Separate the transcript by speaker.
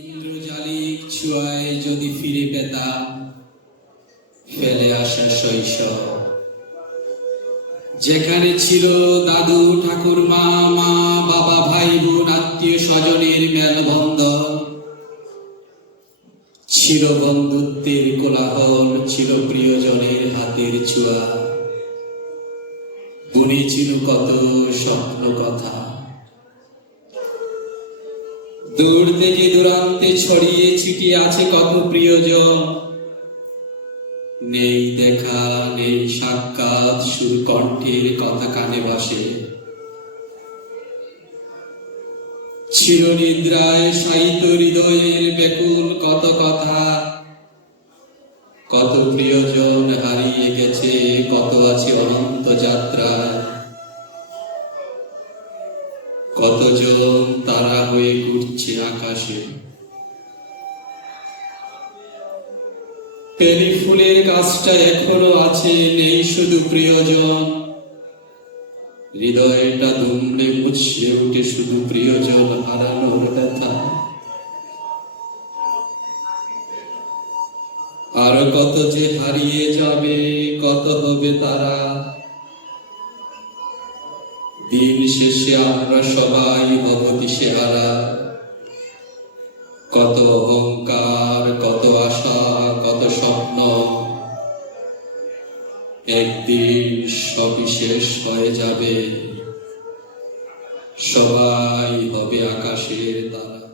Speaker 1: ইন্দ্রজালিক ছোঁয়ায় যদি ফিরে পেতাম, ফেলে আসা শৈশব। যেখানে ছিল দাদু ঠাকুরমা মা মা, বাবা, ভাই বোন, আত্মীয় স্বজনের মেলবন্ধন, ছিল বন্ধুত্বের কোলাহল, ছিল প্রিয়জনের হাতের ছোঁয়া। বুনেছিল কত স্বপ্ন কথা দূর থেকে দূরান্তে ছড়িয়ে ছিটিয়ে আছে কত প্রিয়জন। নেই দেখা, নেই সাক্ষাৎ সুর কণ্ঠের কথা কানে বাসে। চির নিদ্রায় সাহিত্য হৃদয়ের ব্যাকুল কত কথা। কত প্রিয়জন হারিয়ে গেছে, কত আছে অনন্ত যাত্রায় কতজন তারা হয়ে ঘুরছে আকাশে? টেলিফুলের কাজটা এখনও আছে, নেই শুধু প্রিয়জন। হৃদয়টা দুমড়ে মুছে উঠে শুধু প্রিয়জন, হারানোর ব্যথা। আর কত যে হারিয়ে যাবে, কত হবে তারা। দিন শেষে আমরা সবাই হব দিশেহারা। কত অহংকার, কত আশা, কত স্বপ্ন। একদিন সবই শেষ হয়ে যাবে। সবাই হবে আকাশের তারা